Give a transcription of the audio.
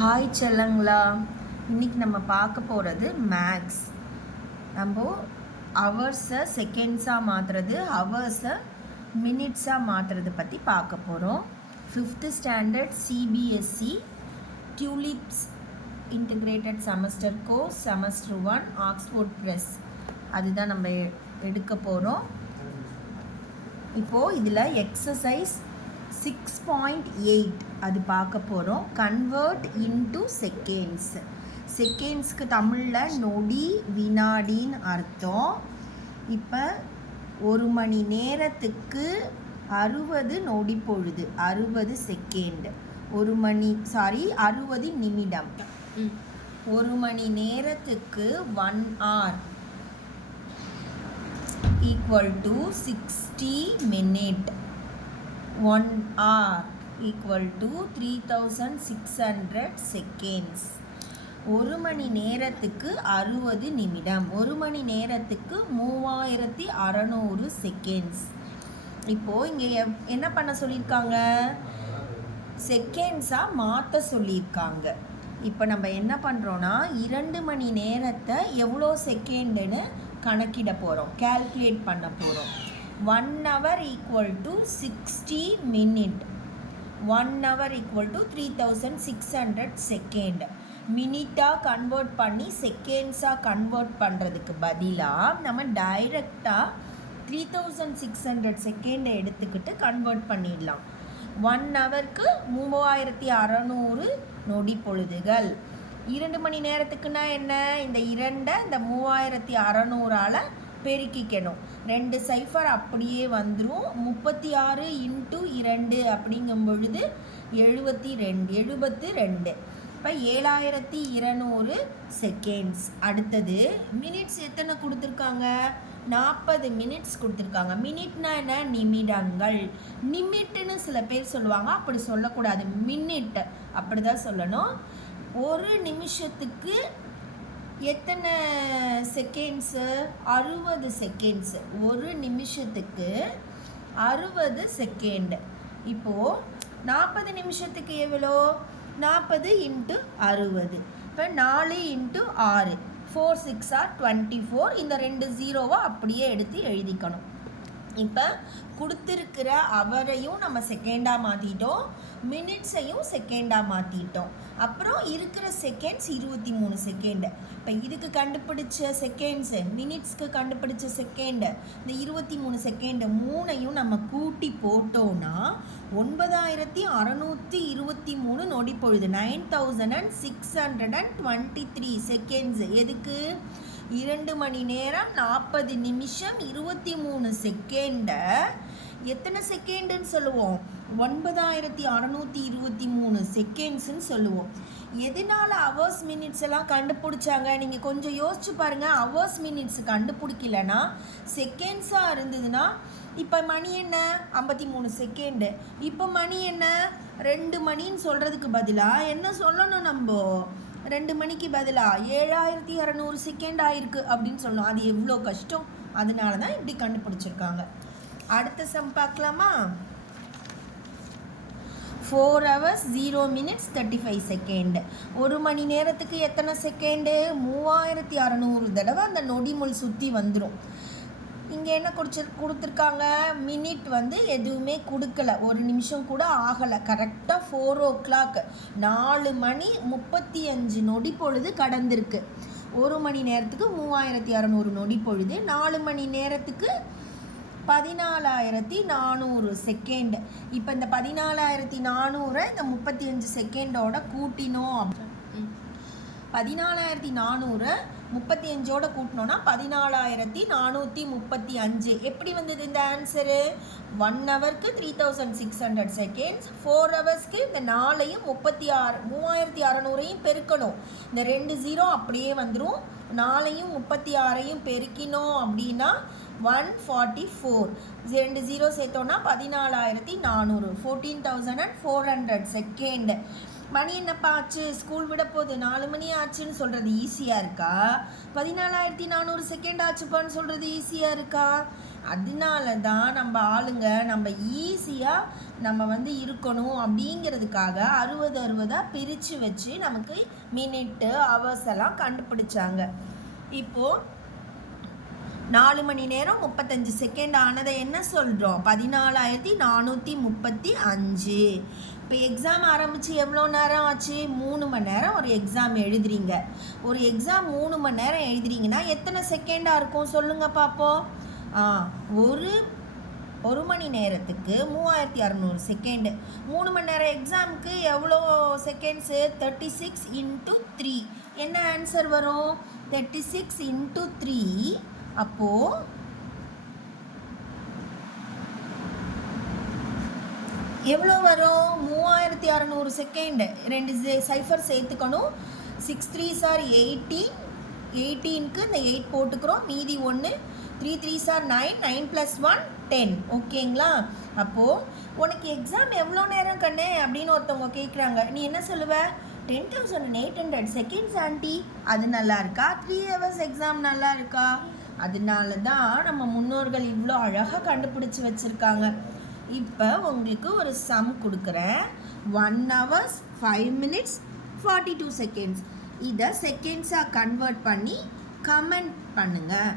Hi செல்லங்களா. இன்றைக்கி நம்ம பார்க்க போகிறது மேக்ஸ். நம்ம ஹவர்ஸை செகண்ட்ஸாக மாற்றுறது, ஹவர்ஸை மினிட்ஸாக மாற்றுறது பற்றி பார்க்க போகிறோம். 5th standard CBSE tulips integrated semester course semester 1 Oxford press அதுதான் நம்ம எடுக்க போகிறோம். இப்போது இதில் எக்ஸசைஸ் 6.8 அது பார்க்க போகிறோம். Convert into seconds. செகண்ட்ஸ்க்கு தமிழில் நொடி வினாடின்னு அர்த்தம். இப்போ 1 மணி நேரத்துக்கு 60 நொடி பொழுது, 60 செகண்ட். 60 நிமிடம். 1 மணி நேரத்துக்கு 1 hour equal to 60 minute. 1 hour equal to 3600 seconds. 1 மணி நேரத்துக்கு 60 நிமிடம். 1 மணி நேரத்துக்கு 3600 செகண்ட்ஸ். இப்போது இங்கே என்ன பண்ண சொல்லியிருக்காங்க? செகண்ட்ஸாக மாற்ற சொல்லியிருக்காங்க. இப்போ நம்ம என்ன பண்ணுறோன்னா 2 மணி நேரத்தை எவ்வளோ செகண்டுன்னு கணக்கிட போகிறோம், கால்குலேட் பண்ண போகிறோம். 1 hour equal to 60 minute. 1 hour equal to 3600 second. மினிட்டாக கன்வெர்ட் பண்ணி செகண்ட்ஸாக கன்வெர்ட் பண்ணுறதுக்கு பதிலாக நம்ம டைரெக்டாக 3600 செகண்டை எடுத்துக்கிட்டு கன்வெர்ட் பண்ணிடலாம். 1 ஹவருக்கு 3600 நொடி பொழுதுகள். 2 மணி நேரத்துக்குன்னா என்ன? இந்த 2 இந்த 3600ஆல் பெருக்கிக்கணும். 2 சைஃபர் அப்படியே வந்துடும். 36 × 2 அப்படிங்கும் பொழுது 72. இப்போ 7200 செகண்ட்ஸ். அடுத்தது மினிட்ஸ் எத்தனை கொடுத்துருக்காங்க? 40 மினிட்ஸ் கொடுத்துருக்காங்க. மினிட்னா என்ன? நிமிடங்கள். நிமிட்டுன்னு சில பேர் சொல்லுவாங்க, அப்படி சொல்லக்கூடாது. மினிட் அப்படி தான் சொல்லணும். ஒரு நிமிஷத்துக்கு எத்தனை செகண்ட்ஸு? 60 செகண்ட்ஸு. ஒரு நிமிஷத்துக்கு 60 செகண்ட். இப்போது 40 நிமிஷத்துக்கு எவ்வளோ? 40 × 60. இப்போ 4 × 6 4 6 are 24. இந்த 2 ஜீரோவை அப்படியே எடுத்து எழுதிக்கணும். இப்போ கொடுத்துருக்கிற அவரையும் நம்ம செகண்டாக மாற்றிட்டோம், மினிட்ஸையும் செகண்டாக மாற்றிட்டோம். அப்புறம் இருக்கிற செகண்ட்ஸ் 23 செகண்டு. இப்போ இதுக்கு கண்டுபிடிச்ச செகண்ட்ஸு, மினிட்ஸ்க்கு கண்டுபிடிச்ச செகண்டு, இந்த 23 செகண்டு மூணையும் நம்ம கூட்டி போட்டோன்னா 9623 நொடி பொழுது, 9623 செகண்ட்ஸு. எதுக்கு? 2 மணி நேரம் 40 நிமிஷம் 23 செகண்டை எத்தனை செகண்டுன்னு சொல்லுவோம்? 9623 செகண்ட்ஸுன்னு சொல்லுவோம். எதனால் ஹவர்ஸ் மினிட்ஸ் எல்லாம் கண்டுபிடிச்சாங்க? நீங்கள் கொஞ்சம் யோசிச்சு பாருங்கள். ஹவர்ஸ் மினிட்ஸ் கண்டுபிடிக்கலன்னா செகண்ட்ஸாக இருந்ததுன்னா, இப்போ மணி என்ன? 53 செகண்டு. இப்போ மணி என்ன? 2 மணின்னு சொல்கிறதுக்கு பதிலாக என்ன சொல்லணும்? நம்ம 2 மணிக்கு பதிலாக 7200 செகண்ட் ஆயிருக்கு அப்படின்னு சொல்லணும். அது எவ்வளோ கஷ்டம். அதனால தான் இப்படி கண்டுபிடிச்சிருக்காங்க. அடுத்த சம் பார்க்கலாமா? 4 hours 0 minutes 35 செகண்ட். 1 மணி நேரத்துக்கு எத்தனை செகண்டு? 3600 தடவை அந்த நொடிமுள் சுற்றி வந்துடும். இங்கே என்ன கொடுத்துருக்காங்க? மினிட் எதுவுமே கொடுக்கல, 1 நிமிஷம் கூட ஆகலை. கரெக்டாக 4 o'clock 4 மணி 35 நொடி பொழுது கடந்திருக்கு. 1 மணி நேரத்துக்கு 3600 நொடி பொழுது, 4 மணி நேரத்துக்கு 14400 செகண்ட். இப்போ இந்த 14400 இந்த 35 செகண்டோட கூட்டினோம். 14400 35ஓட கூட்டினோன்னா 14435. எப்படி வந்தது இந்த ஆன்சரு? 1 ஹவருக்கு 3600 செகண்ட்ஸ். 4 ஹவர்ஸ்க்கு இந்த 4ஐயும் 3600ஐயும் பெருக்கணும். இந்த 2 ஜீரோ அப்படியே வந்துடும். 4ஐயும் 36ஐயும் பெருக்கினோம் அப்படின்னா 144. 2 ஜீரோ சேர்த்தோன்னா 14400, 14400 செகண்ட். மணி என்னப்பா ஆச்சு? ஸ்கூல் விட போகுது, 4 மணி ஆச்சுன்னு சொல்கிறது ஈஸியாக இருக்கா? 14400 செகண்ட் ஆச்சுப்பான்னு சொல்கிறது ஈஸியாக இருக்கா? அதனால தான் நம்ம ஆளுங்க நம்ம ஈஸியாக நம்ம வந்து இருக்கணும் அப்படிங்கிறதுக்காக 60 பிரித்து வச்சு நமக்கு மினிட்டு ஹவர்ஸ் எல்லாம் கண்டுபிடிச்சாங்க. இப்போது 4 மணி நேரம் 35 செகண்ட் ஆனதை என்ன சொல்கிறோம்? 14,435. இப்போ எக்ஸாம் ஆரம்பித்து எவ்வளோ நேரம் ஆச்சு? 3 மணி நேரம் ஒரு எக்ஸாம் எழுதுறீங்க. ஒரு எக்ஸாம் 3 மணி நேரம் எழுதுறீங்கன்னா எத்தனை செகண்டாக இருக்கும் சொல்லுங்கள் பார்ப்போம். ஒரு மணி நேரத்துக்கு 3600 செகண்டு. 3 மணி நேரம் எக்ஸாமுக்கு எவ்வளோ செகண்ட்ஸு? 36 × 3. என்ன ஆன்சர் வரும்? 36 × 3. அப்போது எவ்வளோ வரும்? 3600 செகண்ட். 2 சைஃபர் சேர்த்துக்கணும். 6 3s are 18. 18க்கு இந்த 8 போட்டுக்கிறோம். மீதி 1. 3 3s are 9. 9 + 1 10. ஓகேங்களா? அப்போது உனக்கு எக்ஸாம் எவ்வளோ நேரம் கண்ணே அப்படின்னு ஒருத்தவங்க கேட்குறாங்க. நீ என்ன சொல்லுவ? 10,800 செகண்ட்ஸ் ஆண்டி. அது நல்லா இருக்கா? 3 hours எக்ஸாம் நல்லா இருக்கா? அதனால தான் நம்ம முன்னோர்கள் இவ்வளோ அழகாக கண்டுபிடிச்சி வச்சுருக்காங்க. இப்போ உங்களுக்கு ஒரு சம் கொடுக்குறேன். 1 hour 5 minutes 42 seconds. இதை செகண்ட்ஸாக கன்வெர்ட் பண்ணி கமெண்ட் பண்ணுங்கள்.